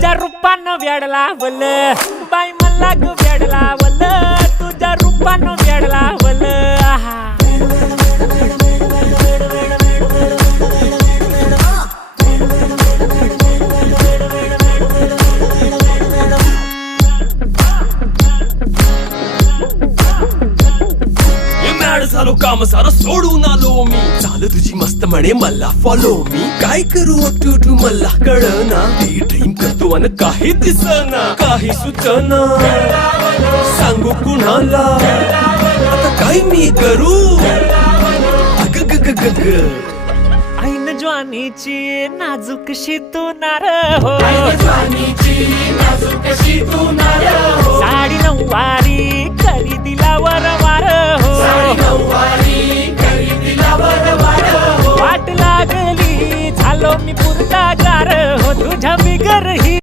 तुझ्या रूपानं वेड लावल बाई मला ग वेड लावल तुझ्या रूपानं वेड लावल आहा झालो काम सारं सोडून आलो मी चाल तुझी मस्त म्हणे मला फॉलो मी काय करू टू मला कळना ती ड्रीम करतो अन काही दिसना काही सुचना सांगू कुणाला आता काय मी करू अग ग ग ग ग ऐन ज्वानीची नाजूकशी तू नार हो साडी नऊवारी करी दिला वरवार हो वाट लागली झालो मी पुरता गार हो तुझ्या बिगर ही